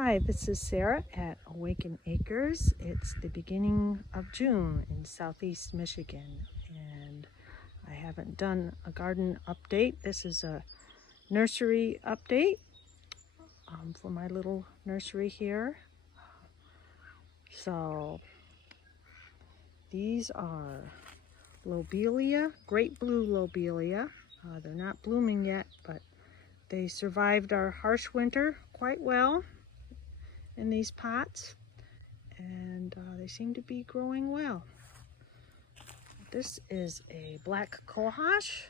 Hi, this is Sarah at Awaken Acres. It's the beginning of June in southeast Michigan, and I haven't done a garden update. This is a nursery update for my little nursery here. So these are lobelia, great blue lobelia. They're not blooming yet, but they survived our harsh winter quite well in these pots, and they seem to be growing well. This is a black cohosh.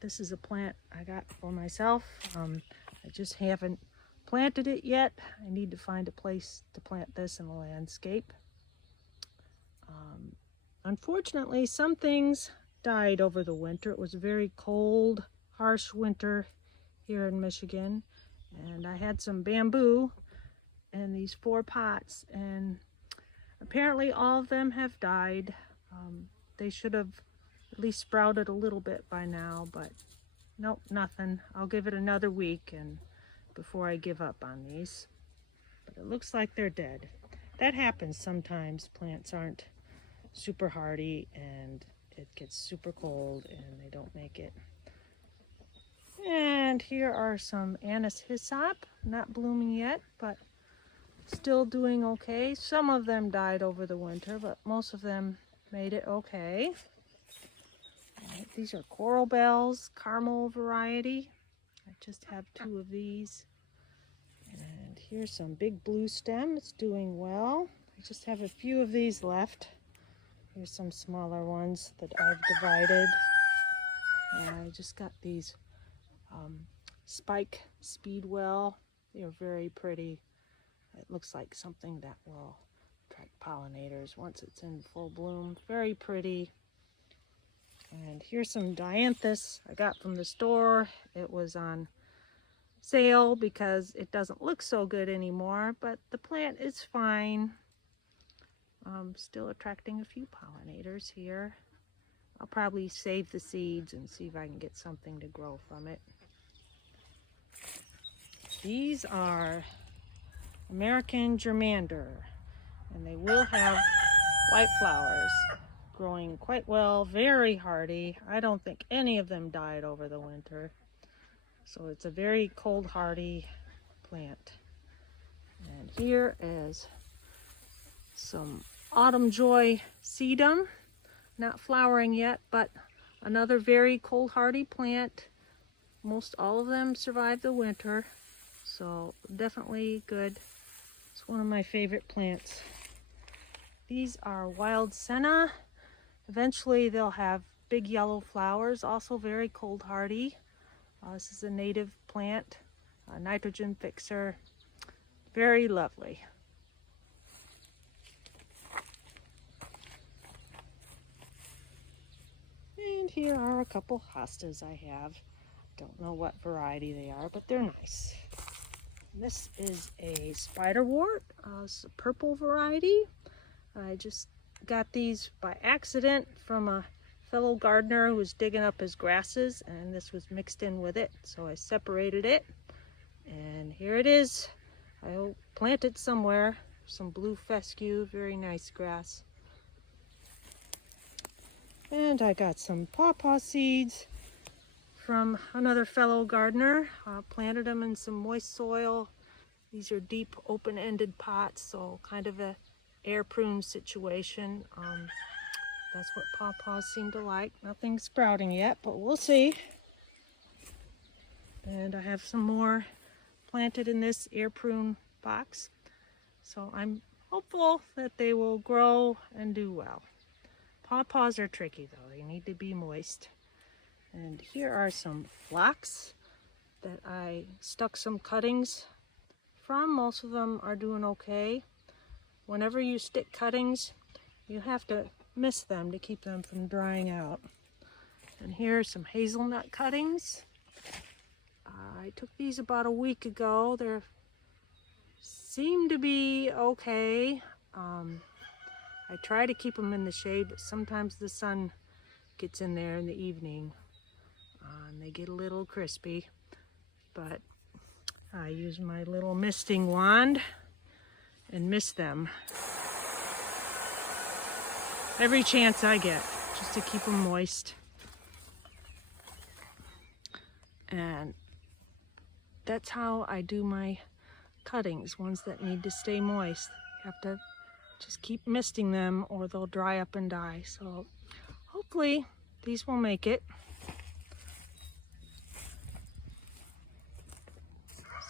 This is a plant I got for myself. I just haven't planted it yet. I need to find a place to plant this in the landscape. Unfortunately, some things died over the winter. It was a very cold, harsh winter here in Michigan, and I had some bamboo in these 4 pots, and apparently all of them have died. They should have at least sprouted a little bit by now, but nope, nothing. I'll give it another week and before I give up on these. But it looks like they're dead. That happens sometimes. Plants aren't super hardy and it gets super cold and they don't make it. And here are some anise hyssop, not blooming yet, but still doing okay. Some of them died over the winter, but most of them made it okay. Right, these are coral bells, caramel variety. I just have 2 of these. And here's some big blue stem. It's doing well. I just have a few of these left. Here's some smaller ones that I've divided. I just got these spike speedwell. They're very pretty. It looks like something that will attract pollinators once it's in full bloom. Very pretty. And here's some dianthus I got from the store. It was on sale because it doesn't look so good anymore, but the plant is fine. Still attracting a few pollinators here. I'll probably save the seeds and see if I can get something to grow from it. These are American germander, and they will have white flowers, growing quite well, very hardy. I don't think any of them died over the winter, so it's a very cold hardy plant. And here is some autumn joy sedum, not flowering yet, but another very cold hardy plant. Most all of them survived the winter, so definitely good. It's one of my favorite plants. These are wild senna. Eventually they'll have big yellow flowers, also very cold hardy. This is a native plant, a nitrogen fixer, very lovely. And here are a couple hostas I have. Don't know what variety they are, but they're nice. This is a spiderwort. It's a purple variety. I just got these by accident from a fellow gardener who was digging up his grasses, and this was mixed in with it, so I separated it, and here it is. I'll plant it somewhere. Some blue fescue, very nice grass. And I got some pawpaw seeds from another fellow gardener. Planted them in some moist soil. These are deep open-ended pots, so kind of a air prune situation. That's what pawpaws seem to like. Nothing sprouting yet, but we'll see. And I have some more planted in this air prune box. So I'm hopeful that they will grow and do well. Pawpaws are tricky though, they need to be moist. And here are some phlox that I stuck some cuttings from. Most of them are doing okay. Whenever you stick cuttings, you have to mist them to keep them from drying out. And here are some hazelnut cuttings. I took these about a week ago. They seem to be okay. I try to keep them in the shade, but sometimes the sun gets in there in the evening and they get a little crispy. But I use my little misting wand and mist them every chance I get, just to keep them moist. And that's how I do my cuttings, ones that need to stay moist. You have to just keep misting them or they'll dry up and die. So hopefully these will make it.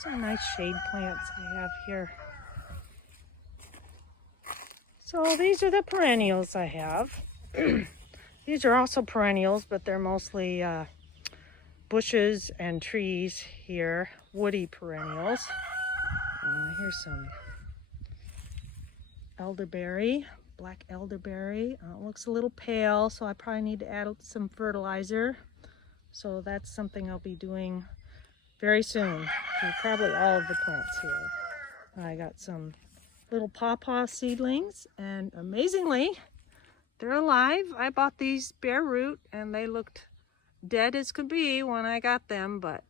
Some nice shade plants I have here. So these are the perennials I have. These are also perennials, but they're mostly bushes and trees here, woody perennials. Here's some elderberry, black elderberry. It looks a little pale, so I probably need to add some fertilizer. So that's something I'll be doing very soon to probably all of the plants here. I got some little pawpaw seedlings, and amazingly, they're alive. I bought these bare root and they looked dead as could be when I got them, but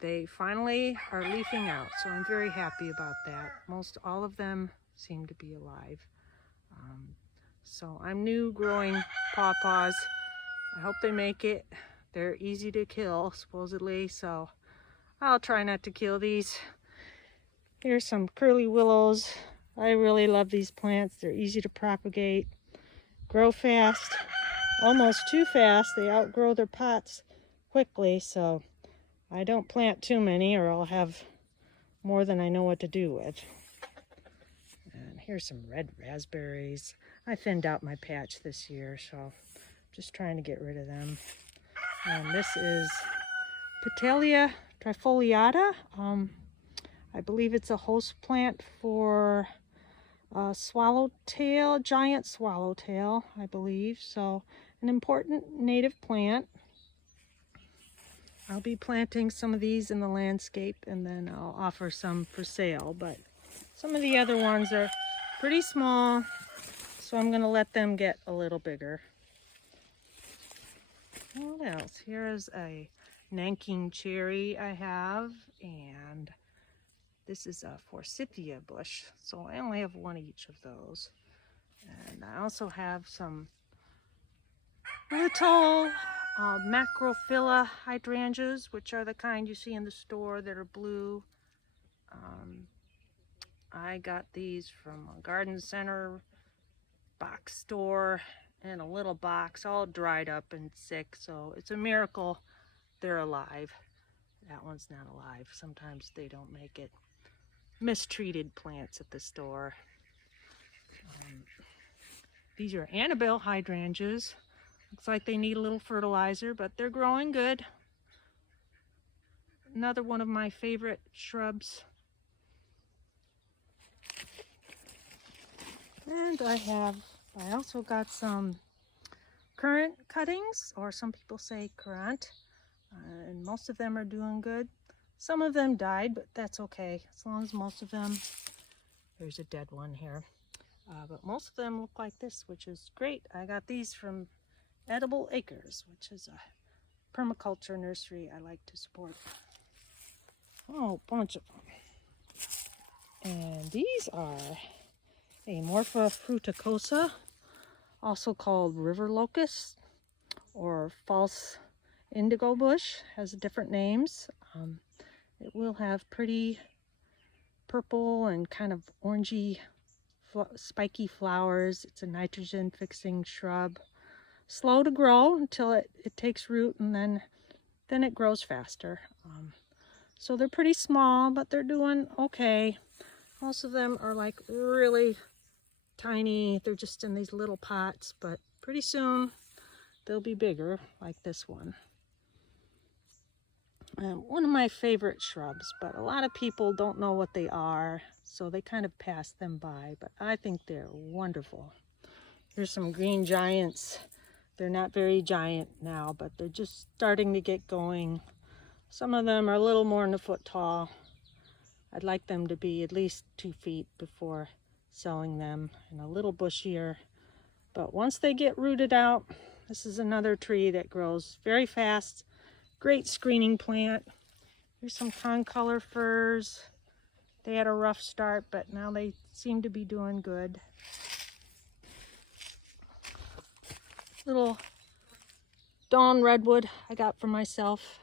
they finally are leafing out, so I'm very happy about that. Most all of them seem to be alive. So I'm new growing pawpaws. I hope they make it. They're easy to kill, supposedly, so I'll try not to kill these. Here's some curly willows. I really love these plants. They're easy to propagate, grow fast, almost too fast. They outgrow their pots quickly, so I don't plant too many or I'll have more than I know what to do with. And here's some red raspberries. I thinned out my patch this year, so just trying to get rid of them. And this is Patelia trifoliata. I believe it's a host plant for swallowtail, giant swallowtail, I believe. So an important native plant. I'll be planting some of these in the landscape and then I'll offer some for sale, but some of the other ones are pretty small, so I'm going to let them get a little bigger. What else? Here is a Nanking cherry I have, and this is a forsythia bush, so I only have one each of those. And I also have some little macrophylla hydrangeas, which are the kind you see in the store that are blue. I got these from a garden center box store in a little box, all dried up and sick, so it's a miracle they're alive. That one's not alive. Sometimes they don't make it. Mistreated plants at the store. These are Annabelle hydrangeas. Looks like they need a little fertilizer, but they're growing good. Another one of my favorite shrubs. And I also got some currant cuttings, or some people say currant, and most of them are doing good. Some of them died, but that's okay, as long as most of them, there's a dead one here, but most of them look like this, which is great. I got these from Edible Acres, which is a permaculture nursery I like to support. Oh, a bunch of them. And these are Amorpha fruticosa, also called river locust or false indigo bush, has different names. It will have pretty purple and kind of orangey spiky flowers. It's a nitrogen fixing shrub. Slow to grow until it takes root, and then it grows faster. So they're pretty small, but they're doing okay. Most of them are like really tiny. They're just in these little pots, but pretty soon they'll be bigger, like this one. One of my favorite shrubs, but a lot of people don't know what they are, so they kind of pass them by, but I think they're wonderful. Here's some green giants. They're not very giant now, but they're just starting to get going. Some of them are a little more than a foot tall. I'd like them to be at least 2 feet before selling them, and a little bushier. But once they get rooted out, this is another tree that grows very fast. Great screening plant. Here's some concolor firs. They had a rough start, but now they seem to be doing good. Little dawn redwood I got for myself.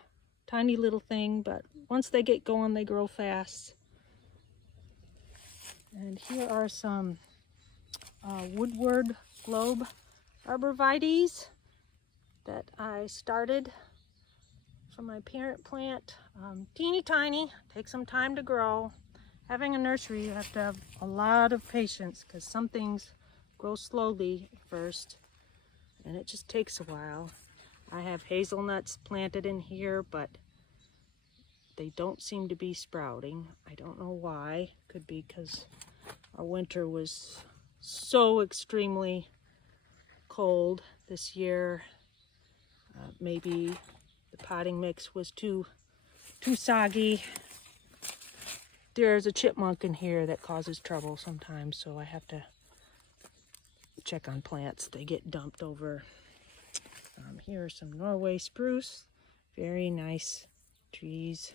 Tiny little thing, but once they get going, they grow fast. And here are some woodward globe arborvitaes that I started from my parent plant. Teeny tiny, takes some time to grow. Having a nursery, you have to have a lot of patience because some things grow slowly at first and it just takes a while. I have hazelnuts planted in here, but they don't seem to be sprouting. I don't know why. Could be because our winter was so extremely cold this year. Maybe the potting mix was too soggy. There's a chipmunk in here that causes trouble sometimes, so I have to check on plants. They get dumped over. Here are some Norway spruce. Very nice trees.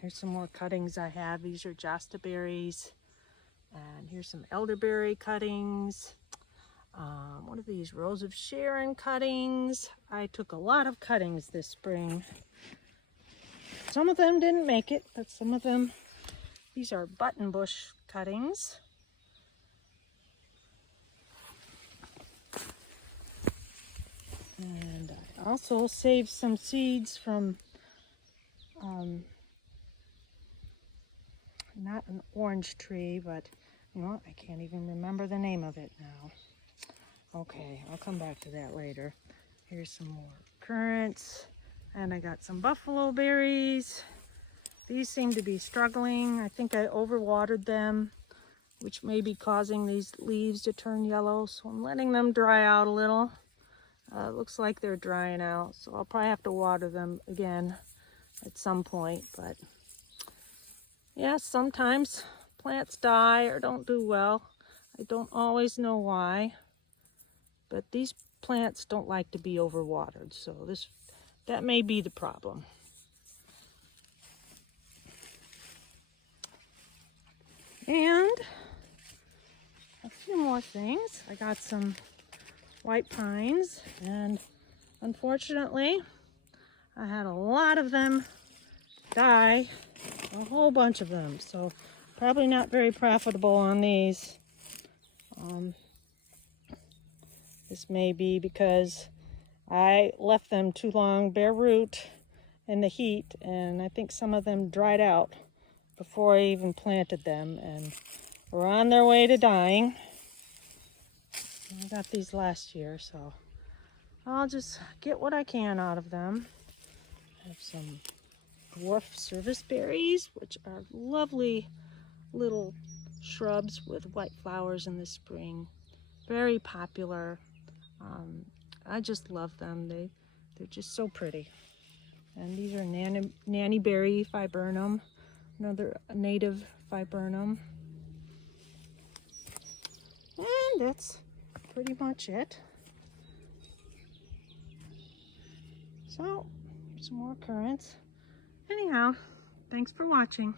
Here's some more cuttings I have. These are josta berries. And here's some elderberry cuttings. What are these? Rose of Sharon cuttings. I took a lot of cuttings this spring. Some of them didn't make it, but some of them, these are buttonbush cuttings. And I also saved some seeds from not an orange tree, but you know what? I can't even remember the name of it now. Okay, I'll come back to that later. Here's some more currants, and I got some buffalo berries. These seem to be struggling. I think I overwatered them, which may be causing these leaves to turn yellow, so I'm letting them dry out a little. It looks like they're drying out, so I'll probably have to water them again at some point. But yeah, sometimes plants die or don't do well. I don't always know why, but these plants don't like to be overwatered, so that may be the problem. And a few more things. I got some white pines, and unfortunately I had a lot of them die, a whole bunch of them, so probably not very profitable on these. This may be because I left them too long bare root in the heat, and I think some of them dried out before I even planted them and were on their way to dying. I got these last year, so I'll just get what I can out of them. I have some dwarf service berries, which are lovely little shrubs with white flowers in the spring. Very popular. I just love them. They're just so pretty. And these are nannyberry viburnum, another native viburnum. And that's pretty much it. So, some more currants. Anyhow, thanks for watching.